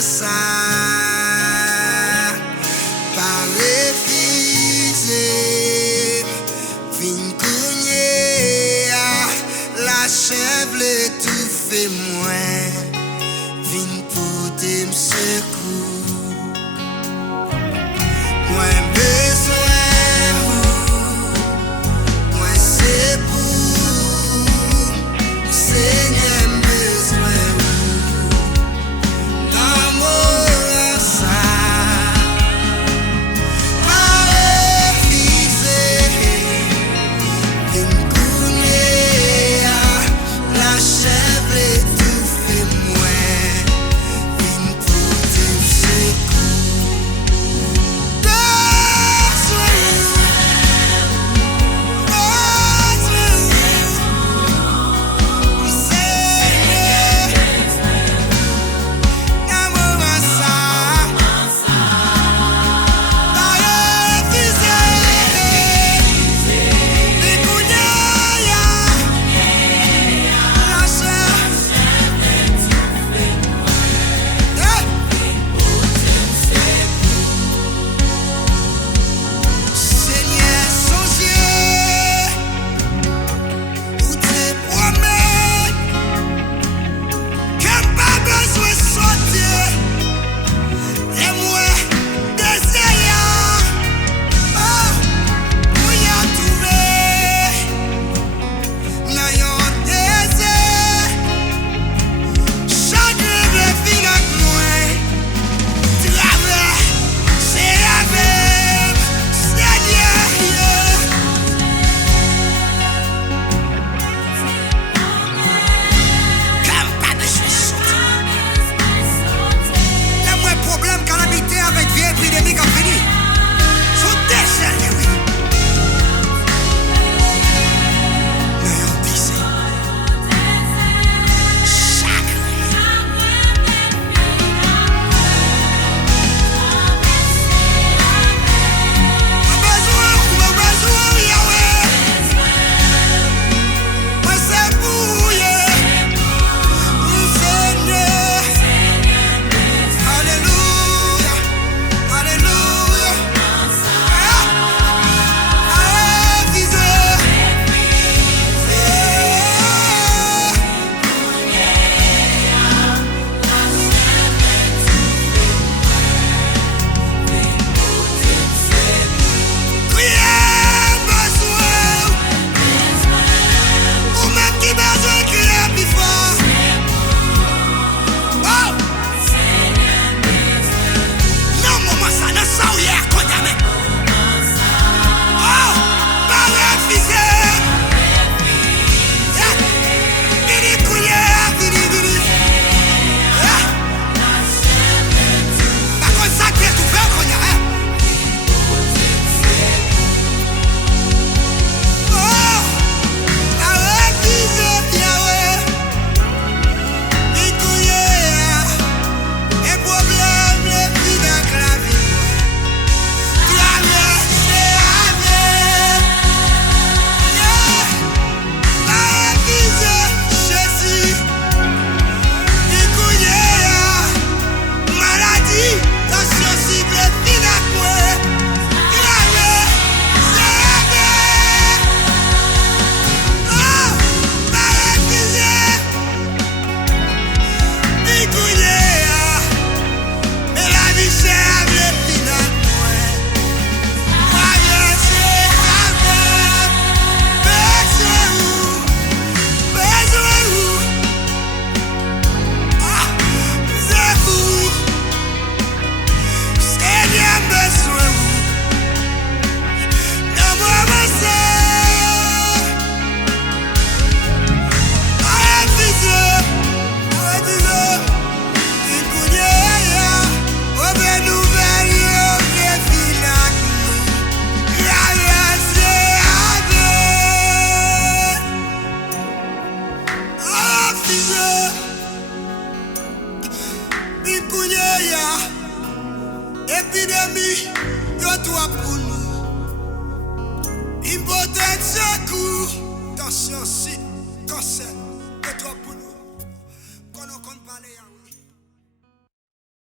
ça, pas refuser, vin kounye la chèvre tout fait moins, vin porter secours, moins besoin vous, moins c'est pour Seigneur besoin vous, d'amour ça, pas refuser, vin kounye la chèvre tout fait moins, vin porter secours, besoin épidémie, yo toi pour nous. Impotent secours, tension, sida, cancer, yo toi pour nous. Qu'on ne compte pas les